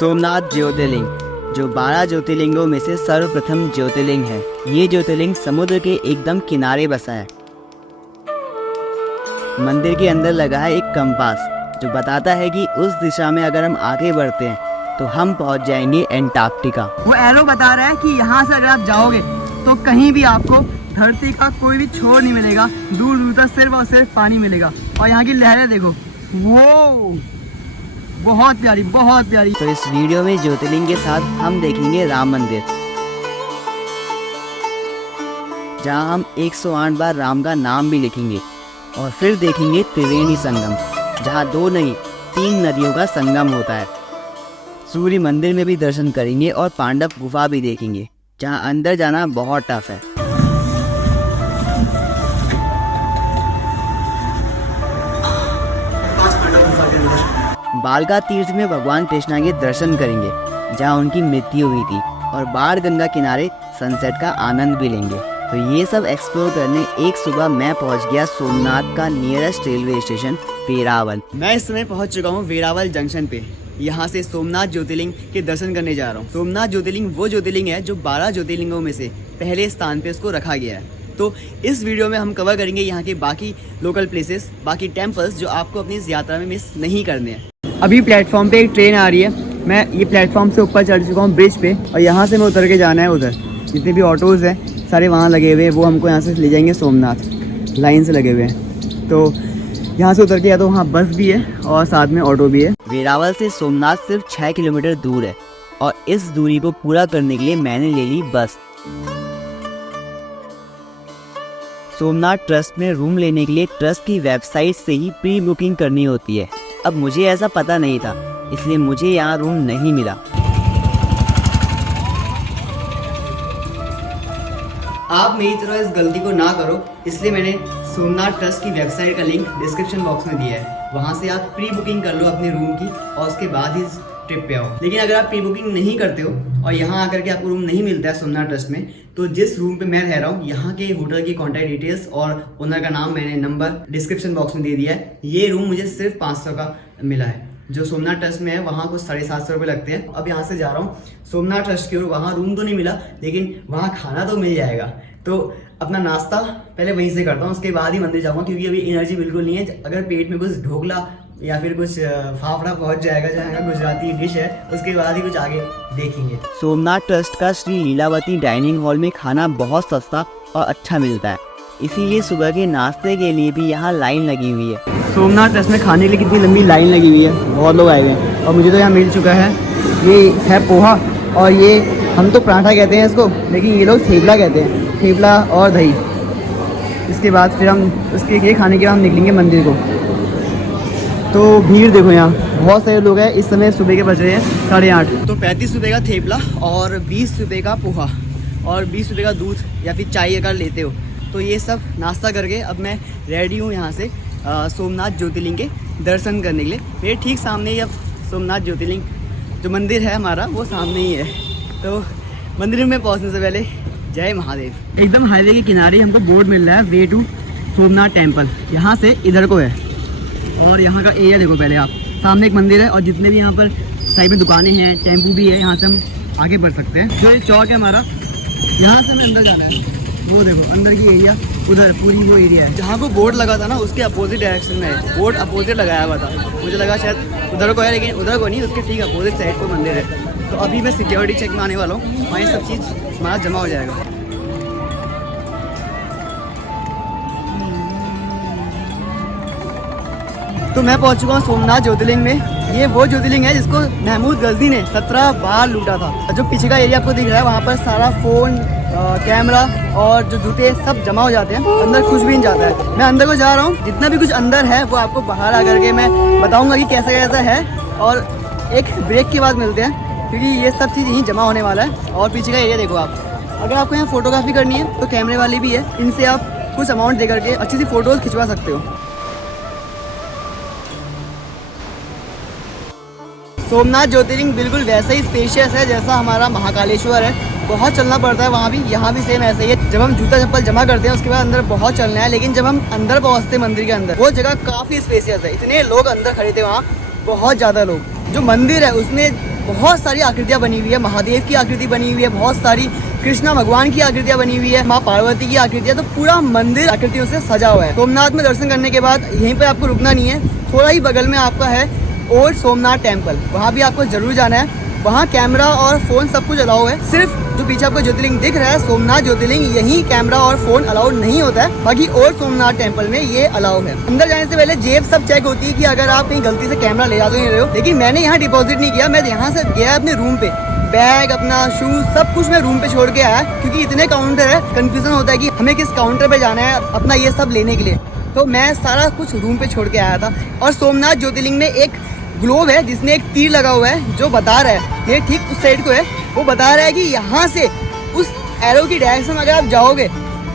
सोमनाथ ज्योतिर्लिंग जो 12 ज्योतिर्लिंगों में से सर्वप्रथम ज्योतिर्लिंग है। ये ज्योतिर्लिंग समुद्र के एकदम किनारे बसा है। मंदिर के अंदर लगा है एक कंपास जो बताता है कि उस दिशा में अगर हम आगे बढ़ते हैं तो हम पहुंच जाएंगे एंटार्क्टिका। वो एरो बता रहा है कि यहाँ से अगर आप जाओगे तो कहीं भी आपको धरती का कोई भी छोर नहीं मिलेगा, दूर दूर तक सिर्फ और सिर्फ पानी मिलेगा। और यहाँ की लहरें देखो, वो बहुत प्यारी, बहुत प्यारी। तो इस वीडियो में ज्योतिर्लिंग के साथ हम देखेंगे राम मंदिर, जहाँ हम 108 बार राम का नाम भी लिखेंगे। और फिर देखेंगे त्रिवेणी संगम, जहाँ 2 नहीं 3 नदियों का संगम होता है। सूर्य मंदिर में भी दर्शन करेंगे और पांडव गुफा भी देखेंगे, जहाँ अंदर जाना बहुत टफ है। बालका तीर्थ में भगवान कृष्णा के दर्शन करेंगे, जहाँ उनकी मृत्यु हुई थी। और बाण गंगा किनारे सनसेट का आनंद भी लेंगे। तो ये सब एक्सप्लोर करने एक सुबह मैं पहुंच गया सोमनाथ का नियरेस्ट रेलवे स्टेशन वेरावल। मैं इस समय पहुंच चुका हूं वेरावल जंक्शन पे। यहाँ से सोमनाथ ज्योतिर्लिंग के दर्शन करने जा रहा हूँ। सोमनाथ ज्योतिर्लिंग वो ज्योतिर्लिंग है जो 12 ज्योतिर्लिंगों में से पहले स्थान पे उसको रखा गया है। तो इस वीडियो में हम कवर करेंगे यहाँ के बाकी लोकल प्लेसेस, बाकी टेम्पल्स जो आपको अपनी इस यात्रा में मिस नहीं करने हैं। अभी प्लेटफॉर्म पे एक ट्रेन आ रही है। मैं ये प्लेटफॉर्म से ऊपर चढ़ चुका हूँ ब्रिज पे, और यहाँ से मैं उतर के जाना है उधर। जितने भी ऑटोज़ हैं सारे वहाँ लगे हुए हैं, वो हमको यहाँ से ले जाएंगे सोमनाथ। लाइन से लगे हुए हैं। तो यहाँ से उतर के या तो वहाँ बस भी है और साथ में ऑटो भी है। वेरावल से सोमनाथ सिर्फ 6 किलोमीटर दूर है, और इस दूरी को पूरा करने के लिए मैंने ले ली बस। सोमनाथ ट्रस्ट में रूम लेने के लिए ट्रस्ट की वेबसाइट से ही प्री बुकिंग करनी होती है। अब मुझे ऐसा पता नहीं था, इसलिए मुझे यहाँ रूम नहीं मिला। आप मेरी तरह इस गलती को ना करो, इसलिए मैंने सोमनाथ ट्रस्ट की वेबसाइट का लिंक डिस्क्रिप्शन बॉक्स में दिया है। वहाँ से आप प्री बुकिंग कर लो अपने रूम की, और उसके बाद ही इस ट्रिप पे आओ। लेकिन अगर आप प्री बुकिंग नहीं करते हो और यहाँ आकर के आपको रूम नहीं मिलता है सोमनाथ ट्रस्ट में, तो जिस रूम पे मैं रह रहा हूँ यहाँ के होटल की कॉन्टैक्ट डिटेल्स और ओनर का नाम मैंने नंबर डिस्क्रिप्शन बॉक्स में दे दिया है। ये रूम मुझे सिर्फ 500 का मिला है। जो सोमनाथ ट्रस्ट में है वहाँ कुछ 750 रुपये लगते हैं। अब यहाँ से जा रहा हूँ सोमनाथ ट्रस्ट की ओर। वहाँ रूम तो नहीं मिला, लेकिन वहाँ खाना तो मिल जाएगा। तो अपना नाश्ता पहले वहीं से करता हूँ, उसके बाद ही मंदिर जाऊँगा, क्योंकि अभी एनर्जी बिल्कुल नहीं है। अगर पेट में कुछ ढोकला या फिर कुछ फाफड़ा पहुँच जाएगा, जहाँ गुजराती डिश है, उसके बाद ही कुछ आगे देखेंगे। सोमनाथ ट्रस्ट का श्री लीलावती डाइनिंग हॉल में खाना बहुत सस्ता और अच्छा मिलता है, इसीलिए सुबह के नाश्ते के लिए भी यहाँ लाइन लगी हुई है। सोमनाथ ट्रस्ट में खाने के लिए कितनी लंबी लाइन लगी हुई है, बहुत लोग आए हुए हैं। और मुझे तो यहाँ मिल चुका है, ये है पोहा, और ये हम तो पराठा कहते हैं इसको, लेकिन ये लोग थेपला कहते हैं। थेपला और दही। इसके बाद फिर हम उसके ये खाने के बाद हम निकलेंगे मंदिर को। तो भीड़ देखो, यहाँ बहुत सारे लोग हैं। इस समय सुबह के बज रहे हैं 8:30। तो 35 रुपये का थेपला और 20 रुपये का पोहा और 20 रुपये का दूध या फिर चाय अगर लेते हो। तो ये सब नाश्ता करके अब मैं रेडी हूँ यहाँ से सोमनाथ ज्योतिर्लिंग के दर्शन करने के लिए। मेरे ठीक सामने ही अब सोमनाथ ज्योतिर्लिंग जो मंदिर है हमारा, वो सामने ही है। तो मंदिर में पहुँचने से पहले जय महादेव। एकदम हाईवे के किनारे हमको बोर्ड मिल रहा है, वे टू सोमनाथ टेम्पल। यहाँ से इधर को है, और यहाँ का एरिया देखो पहले आप। सामने एक मंदिर है, और जितने भी यहाँ पर साइड में दुकानें हैं, टेम्पू भी है। यहाँ से हम आगे बढ़ सकते हैं। जो ये चौक है हमारा, यहाँ से हमें अंदर जाना है। वो देखो अंदर की एरिया, उधर पूरी वो एरिया है। जहाँ को बोर्ड लगा था ना, उसके अपोजिट डायरेक्शन में है। बोर्ड अपोजिट लगाया हुआ था, मुझे लगा शायद उधर को है, लेकिन उधर को नहीं, उसके ठीक अपोजिट साइड को मंदिर है। तो अभी मैं सिक्योरिटी चेक में आने वाला हूँ, वहाँ सब चीज़ हमारा जमा हो जाएगा। तो मैं पहुंच चुका हूँ सोमनाथ ज्योतिर्लिंग में। ये वो ज्योतिर्लिंग है जिसको महमूद गजनी ने 17 बार लूटा था। जो पीछे का एरिया आपको दिख रहा है, वहाँ पर सारा फ़ोन, कैमरा और जो जूते सब जमा हो जाते हैं। अंदर कुछ भी नहीं जाता है। मैं अंदर को जा रहा हूँ, जितना भी कुछ अंदर है वो आपको बाहर आकर के मैं बताऊँगा कि कैसा कैसा है। और एक ब्रेक के बाद मिलते हैं, क्योंकि ये सब चीज़ यहीं जमा होने वाला है। और पीछे का एरिया देखो आप। अगर आपको यहाँ फ़ोटोग्राफी करनी है तो कैमरे वाली भी है, इनसे आप कुछ अमाउंट दे करके अच्छी सी फ़ोटोज़ खिंचवा सकते हो। सोमनाथ ज्योतिर्लिंग बिल्कुल वैसा ही स्पेशियस है जैसा हमारा महाकालेश्वर है। बहुत चलना पड़ता है वहाँ भी, यहाँ भी सेम ऐसे ही है। जब हम जूता चप्पल जमा करते हैं उसके बाद अंदर बहुत चलना है, लेकिन जब हम अंदर पहुँचते हैं मंदिर के अंदर, वो जगह काफ़ी स्पेशियस है। इतने लोग अंदर खड़े थे वहाँ, बहुत ज़्यादा लोग। जो मंदिर है उसमें बहुत सारी आकृतियाँ बनी हुई है, महादेव की आकृति बनी हुई है, बहुत सारी कृष्णा भगवान की आकृतियाँ बनी हुई है, माँ पार्वती की आकृतियाँ, तो पूरा मंदिर आकृतियों से सजा हुआ है। सोमनाथ में दर्शन करने के बाद यहीं पर आपको रुकना नहीं है, थोड़ा ही बगल में आपका है ओल्ड सोमनाथ टेम्पल, वहाँ भी आपको जरूर जाना है। वहाँ कैमरा और फ़ोन सब कुछ अलाउ है, सिर्फ जो पीछे आपको ज्योतिर्लिंग दिख रहा है सोमनाथ ज्योतिर्लिंग, यही कैमरा और फ़ोन अलाउड नहीं होता है, बाकी और सोमनाथ टेम्पल में ये अलाउ है। अंदर जाने से पहले जेब सब चेक होती है कि अगर आप कहीं गलती से कैमरा ले जा तो नहीं रहे हो, लेकिन मैंने यहाँ डिपॉजिट नहीं किया, मैं यहाँ से गया अपने रूम पे, बैग अपना शूज सब कुछ मैं रूम पे छोड़ के आया, क्योंकि इतने काउंटर है, कंफ्यूजन होता है कि हमें किस काउंटर पे जाना है अपना ये सब लेने के लिए, तो मैं सारा कुछ रूम पे छोड़ के आया था। और सोमनाथ ज्योतिर्लिंग में एक ग्लोब है जिसमें एक तीर लगा हुआ है जो बता रहा है, ये ठीक उस साइड को है, वो बता रहा है कि यहाँ से उस एरो की डायरेक्शन में अगर आप जाओगे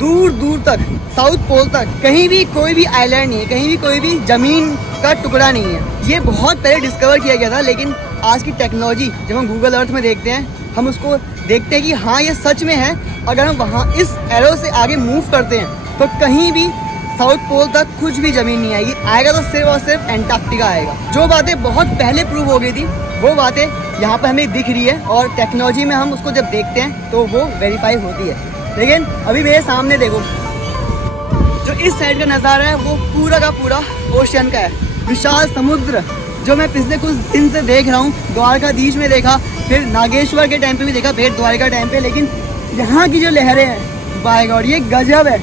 दूर दूर तक, साउथ पोल तक, कहीं भी कोई भी आइलैंड नहीं है, कहीं भी कोई भी जमीन का टुकड़ा नहीं है। ये बहुत पहले डिस्कवर किया गया था, लेकिन आज की टेक्नोलॉजी जब हम गूगल अर्थ में देखते हैं, हम उसको देखते हैं कि हाँ ये सच में है। अगर हम वहाँ इस एरो से आगे मूव करते हैं तो कहीं भी साउथ पोल तक कुछ भी ज़मीन नहीं आएगी, आएगा तो सिर्फ और सिर्फ एंटार्क्टिका आएगा। जो बातें बहुत पहले प्रूव हो गई थी वो बातें यहाँ पर हमें दिख रही है, और टेक्नोलॉजी में हम उसको जब देखते हैं तो वो वेरीफाई होती है। लेकिन अभी मेरे सामने देखो, जो इस साइड का नज़ारा है वो पूरा का पूरा ओशियन का है, विशाल समुद्र जो मैं पिछले कुछ दिन से देख रहा हूँ। द्वारकाधीश में देखा, फिर नागेश्वर के टाइम पे भी देखा, भेट द्वारका टाइम पे, लेकिन यहाँ की जो लहरें हैं बाय गॉड ये गजब है।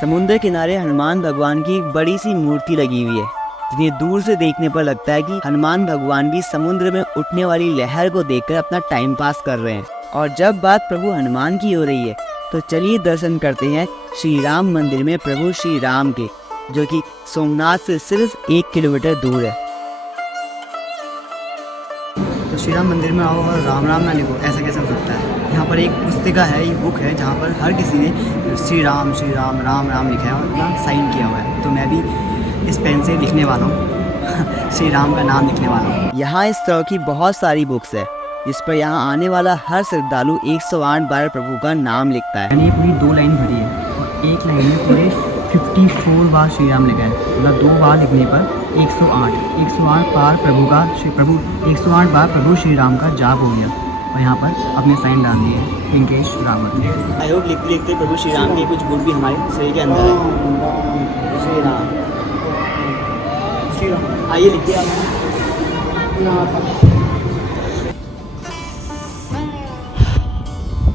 समुद्र किनारे हनुमान भगवान की एक बड़ी सी मूर्ति लगी हुई है, जिन्हें दूर से देखने पर लगता है कि हनुमान भगवान भी समुद्र में उठने वाली लहर को देखकर अपना टाइम पास कर रहे हैं। और जब बात प्रभु हनुमान की हो रही है तो चलिए दर्शन करते हैं श्री राम मंदिर में प्रभु श्री राम के, जो कि सोमनाथ से सिर्फ 1 किलोमीटर दूर है। तो श्री राम मंदिर में आओ और राम राम ना लिखो, ऐसा कैसे हो सकता है। यहाँ पर एक पुस्तिका है, ये बुक है जहाँ पर हर किसी ने श्री राम राम राम लिखा है और अपना साइन किया हुआ है, तो मैं भी इस पेन से लिखने वाला हूँ श्री राम का नाम लिखने वाला हूँ। यहाँ इस तरह की बहुत सारी बुक्स है जिस पर यहाँ आने वाला हर श्रद्धालु 108 बार प्रभु का नाम लिखता है। मैंने ये पूरी 2 लाइन भरी है और एक लाइन में पूरे 54 बार श्री राम लिखा है, मतलब 2 बार लिखने पर 108 बार प्रभु का 108 बार प्रभु श्री राम का जाप हो गया। और यहाँ पर अपने साइन डाल दिए पिंकेश रावत। आई होप लिखते लिखते प्रभु श्री राम के कुछ गुण भी हमारे शरीर के अंदर है। श्री राम आइए लिखिए आप।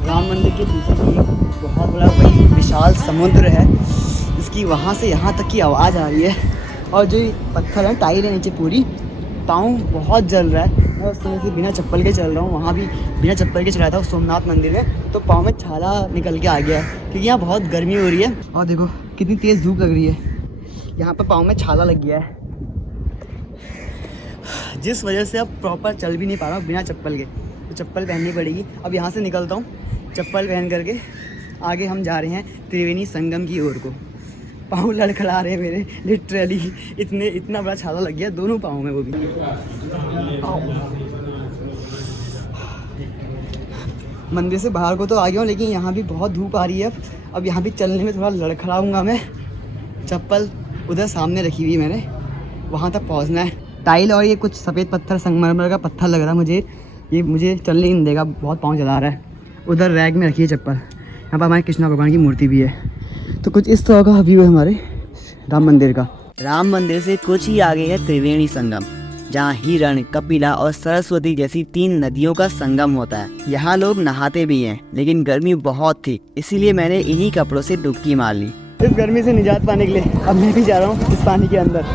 राम मंदिर के पीछे भी बहुत बड़ा वही विशाल समुद्र है, इसकी वहाँ से यहाँ तक की आवाज़ आ रही है। और जो पत्थर है, टाइल है नीचे पूरी, पाँव बहुत जल रहा है। मैं उस समय से बिना चप्पल के चल रहा हूँ, वहाँ भी बिना चप्पल के चला था उस सोमनाथ मंदिर में, तो पाँव में छाला निकल के आ गया है क्योंकि यहाँ बहुत गर्मी हो रही है। और देखो कितनी तेज़ धूप लग रही है, यहाँ पर पाँव में छाला लग गया है, जिस वजह से अब प्रॉपर चल भी नहीं पा रहा हूँ बिना चप्पल के, तो चप्पल पहननी पड़ेगी। अब यहाँ से निकलता हूँ चप्पल पहन करके, आगे हम जा रहे हैं त्रिवेणी संगम की ओर को। पाँव लड़खड़ा रहे हैं मेरे, लिटरली इतना बड़ा छाला लग गया दोनों पाँव में, वो भी। मंदिर से बाहर को तो आ गया हूँ, लेकिन यहाँ भी बहुत धूप आ रही है। अब यहाँ भी चलने में थोड़ा लड़खड़ाऊँगा मैं। चप्पल उधर सामने रखी हुई है मैंने, वहाँ तक पहुँचना है। टाइल और ये कुछ सफ़ेद पत्थर, संगमरमर का पत्थर लग रहा है मुझे, ये मुझे चलने ही नहीं देगा, बहुत पाँव जला रहा है। उधर रैक में रखी है चप्पल। यहाँ पर हमारे कृष्णा भगवान की मूर्ति भी है। तो कुछ इस तरह का व्यू है हमारे राम मंदिर का। राम मंदिर से कुछ ही आगे है त्रिवेणी संगम, जहाँ हिरण, कपिला और सरस्वती जैसी 3 नदियों का संगम होता है। यहाँ लोग नहाते भी हैं, लेकिन गर्मी बहुत थी, इसीलिए मैंने इन्हीं कपड़ों से डुबकी मार ली। इस गर्मी से निजात पाने के लिए अब मैं भी जा रहा हूँ इस पानी के अंदर।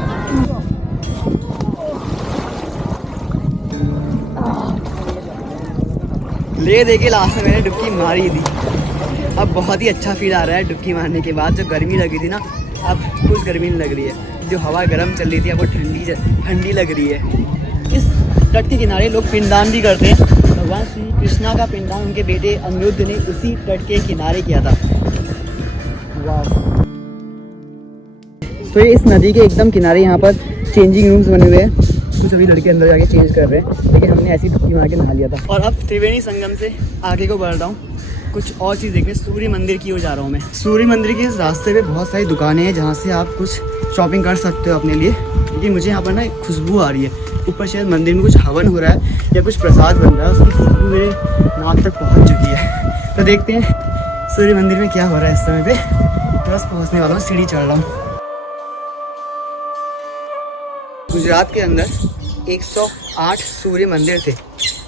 ले दे के लास्ट में मैंने डुबकी मारी थी। अब बहुत ही अच्छा फील आ रहा है डुबकी मारने के बाद। जो गर्मी लगी थी ना, अब कुछ गर्मी नहीं लग रही है। जो हवा गर्म चल रही थी अब वो ठंडी लग रही है। इस तट के किनारे लोग पिंडदान भी करते हैं। भगवान श्री कृष्णा का पिंडदान उनके बेटे अनिरुद्ध ने उसी तट के किनारे किया था। वाह। तो ये इस नदी के एकदम किनारे यहाँ पर चेंजिंग रूम्स बने हुए हैं। कुछ अभी लड़के अंदर जाके चेंज कर रहे हैं, लेकिन हमने ऐसी डुबकी मार के नहा लिया था। और अब त्रिवेणी संगम से आगे को बढ़ रहा हूँ, कुछ और चीज़ देखने सूर्य मंदिर की ओर जा रहा हूँ मैं। सूर्य मंदिर के इस रास्ते पे बहुत सारी दुकानें हैं जहाँ से आप कुछ शॉपिंग कर सकते हो अपने लिए। लेकिन मुझे यहाँ पर ना एक खुशबू आ रही है, ऊपर शायद मंदिर में कुछ हवन हो रहा है या कुछ प्रसाद बन रहा है, उसकी खुशबू मेरे नाक तक पहुँच चुकी है। तो देखते हैं सूर्य मंदिर में क्या हो रहा है इस समय पे। बस पहुँचने वाला हूँ, सीढ़ी चढ़ रहा हूँ। गुजरात के अंदर 108 सूर्य मंदिर थे,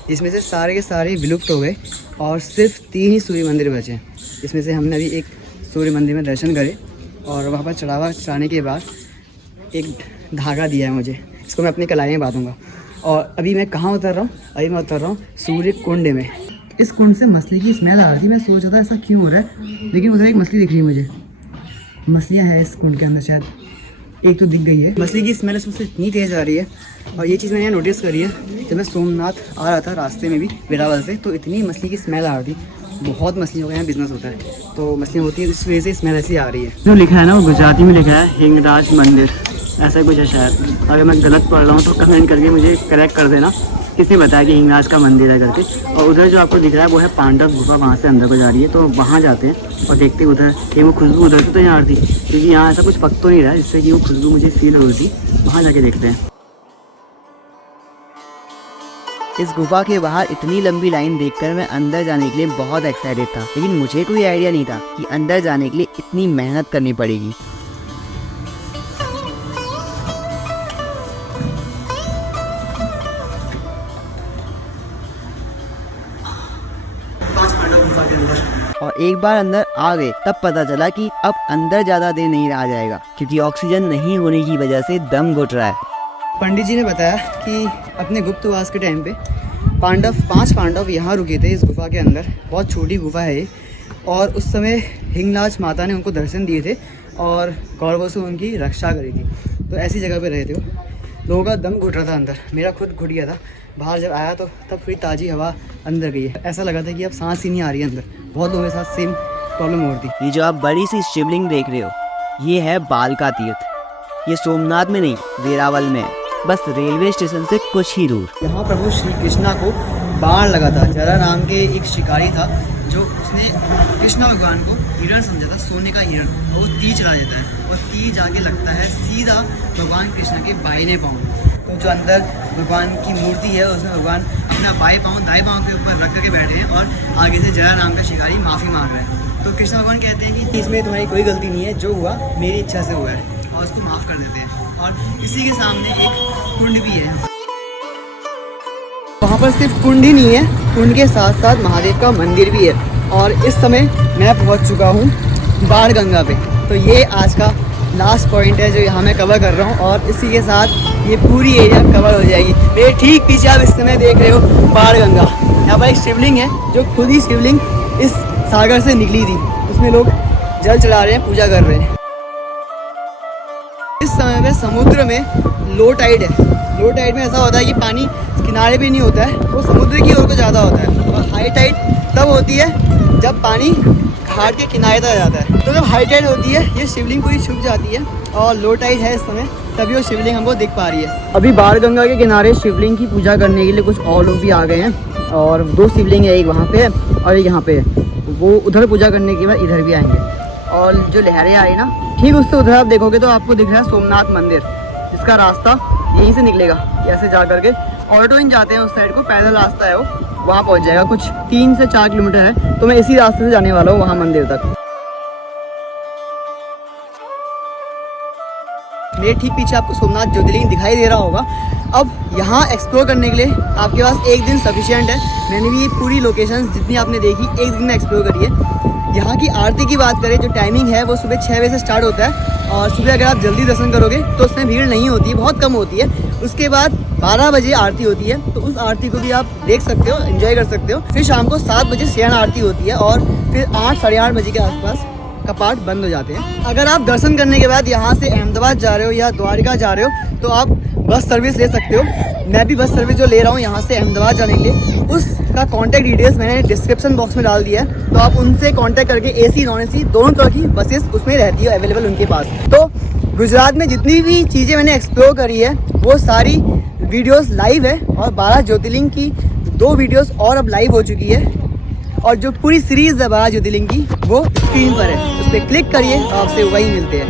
जिसमें से सारे के सारे विलुप्त हो गए और सिर्फ 3 ही सूर्य मंदिर बचे हैं। इसमें से हमने अभी एक सूर्य मंदिर में दर्शन करे और वहाँ पर चढ़ावा चढ़ाने के बाद एक धागा दिया है मुझे, इसको मैं अपनी कलाई में बांधूंगा। और अभी मैं कहाँ उतर रहा हूँ? अभी मैं उतर रहा हूँ सूर्य कुंड में। इस कुंड से मछली की स्मेल आ रही थी, मैं सोच रहा था ऐसा क्यों हो रहा है, लेकिन उधर एक मछली दिख रही है मुझे। मछलियाँ हैं इस कुंड के अंदर, शायद एक तो दिख गई है। मछली की स्मेल इसमें से इतनी तेज़ आ रही है। और ये चीज़ मैंने नोटिस करी है, जब मैं सोमनाथ आ रहा था रास्ते में भी वेरावल से, तो इतनी मछली की स्मेल आ रही थी। बहुत मछलियों का यहाँ बिजनेस होता है, तो मछलियाँ होती है, इस वजह से स्मेल ऐसी आ रही है। जो लिखा है ना, वो गुजराती में लिखा है हिंगराज मंदिर, ऐसा कुछ है शायद। अगर मैं गलत पढ़ रहा हूँ तो कमेंट करके मुझे करेक्ट कर देना, किसने बताया कि हिंगराज का मंदिर है करके। और उधर जो आपको दिख रहा है वो है पांडव गुफा, वहाँ से अंदर को जा रही है, तो वहाँ जाते हैं और देखते हैं उधर कि वो खुशबू उधर से तो यहाँ आ रही थी, क्योंकि यहाँ ऐसा कुछ पक तो नहीं रहा है जिससे कि वो खुशबू मुझे फील हो रही थी। वहाँ जाके देखते हैं। इस गुफा के बाहर इतनी लंबी लाइन देखकर मैं अंदर जाने के लिए बहुत एक्साइटेड था, लेकिन मुझे कोई आइडिया नहीं था कि अंदर जाने के लिए इतनी मेहनत करनी पड़ेगी। और एक बार अंदर आ गए तब पता चला कि अब अंदर ज़्यादा देर नहीं रहा जाएगा, क्योंकि ऑक्सीजन नहीं होने की वजह से दम घुट रहा है। पंडित जी ने बताया कि अपने गुप्तवास के टाइम पे 5 पांडव यहाँ रुके थे इस गुफा के अंदर। बहुत छोटी गुफा है ये, और उस समय हिंगलाज माता ने उनको दर्शन दिए थे और कौरवों से उनकी रक्षा करी थी। तो ऐसी जगह पे रहे थे वो। लोगों का दम घुट रहा था अंदर, मेरा खुद घुट गया था। बाहर जब आया तो तब थोड़ी ताज़ी हवा अंदर गई है, ऐसा लगा था कि अब सांस ही नहीं आ रही है अंदर। बहुत लोगों के साथ सेम प्रॉब्लम हो रही थी। ये जो आप बड़ी सी शिवलिंग देख रहे हो, ये है बालका तीर्थ। ये सोमनाथ में नहीं, वेरावल में है, बस रेलवे स्टेशन से कुछ ही दूर। यहाँ प्रभु श्री कृष्णा को बाण लगा था। जरा नाम के एक शिकारी था, जो उसने कृष्णा भगवान को हिरण समझा था, सोने का हिरण, और वो तीर चला देता है और तीर जाके लगता है सीधा भगवान कृष्ण के बाएं पाँव। तो जो अंदर भगवान की मूर्ति है, उसमें भगवान अपना बाएं पाँव दाएं पाँव के ऊपर रख करके बैठे हैं और आगे से जरा नाम का शिकारी माफ़ी मांग रहा है। तो कृष्ण भगवान कहते हैं कि इसमें तुम्हारी कोई गलती नहीं है, जो हुआ मेरी इच्छा से हुआ है, और उसको माफ़ कर देते हैं। और इसी के सामने एक कुंड भी है। वहाँ पर सिर्फ कुंड ही नहीं है, कुंड के साथ साथ महादेव का मंदिर भी है। और इस समय मैं पहुँच चुका हूँ बाण गंगा पे। तो ये आज का लास्ट पॉइंट है जो यहाँ मैं कवर कर रहा हूँ, और इसी के साथ ये पूरी एरिया कवर हो जाएगी। मेरे ठीक पीछे आप इस समय देख रहे हो बाण गंगा। यहाँ पर एक शिवलिंग है, जो खुद ही शिवलिंग इस सागर से निकली थी। उसमें लोग जल चढ़ा रहे हैं, पूजा कर रहे हैं। इस समय पे समुद्र में लो टाइड है। लो टाइड में ऐसा होता है कि पानी किनारे भी नहीं होता है, वो समुद्र की ओर को ज़्यादा होता है। और हाई टाइड तब होती है जब पानी घाट के किनारे तक जाता है। तो जब हाई टाइड होती है, ये शिवलिंग पूरी छुप जाती है, और लो टाइड है इस समय, तभी वो शिवलिंग हमको दिख पा रही है। अभी बाण गंगा के किनारे शिवलिंग की पूजा करने के लिए कुछ और लोग भी आ गए हैं, और 2 शिवलिंग है, एक वहाँ पे है और एक यहाँ पे है। वो उधर पूजा करने के बाद इधर भी आएंगे। और जो लहरें आ रही ना, ठीक उससे उधर आप देखोगे तो आपको दिख रहा है सोमनाथ मंदिर, जिसका रास्ता यहीं से निकलेगा। ऐसे जा करके ऑटो इन जाते हैं उस साइड को, पैदल रास्ता है वो, वहाँ पहुँच जाएगा। कुछ 3 से 4 किलोमीटर है, तो मैं इसी रास्ते से जाने वाला हूँ वहाँ मंदिर तक। मेरे ठीक पीछे आपको सोमनाथ ज्योतिर्लिंग दिखाई दे रहा होगा। अब यहाँ एक्सप्लोर करने के लिए आपके पास एक दिन सफिशिएंट है। मैंने भी ये पूरी लोकेशंस जितनी आपने देखी एक दिन में एक्सप्लोर करी है। यहाँ की आरती की बात करें, जो टाइमिंग है वो सुबह 6 बजे से स्टार्ट होता है, और सुबह अगर आप जल्दी दर्शन करोगे तो उसमें भीड़ नहीं होती है, बहुत कम होती है। उसके बाद 12 बजे आरती होती है, तो उस आरती को भी आप देख सकते हो, एंजॉय कर सकते हो। फिर शाम को 7 बजे शयन आरती होती है, और फिर 8 साढ़े 8 बजे के आसपास कपाट बंद हो जाते हैं। अगर आप दर्शन करने के बाद यहाँ से अहमदाबाद जा रहे हो या द्वारका जा रहे हो, तो आप बस सर्विस ले सकते हो। मैं भी बस सर्विस जो ले रहा हूँ यहाँ से अहमदाबाद जाने के लिए, उसका कॉन्टैक्ट डिटेल्स मैंने डिस्क्रिप्शन बॉक्स में डाल दिया है। तो आप उनसे कॉन्टैक्ट करके AC नॉन AC दोनों तरह की बसेस उसमें रहती है अवेलेबल उनके पास। तो गुजरात में जितनी भी चीज़ें मैंने एक्सप्लोर करी है, वो सारी वीडियोस लाइव है और 12 ज्योतिर्लिंग की 2 वीडियोस और अब लाइव हो चुकी है, और जो पूरी सीरीज है 12 ज्योतिर्लिंग की वो स्क्रीन पर है, उस पर क्लिक करिए और आपसे वही मिलते हैं।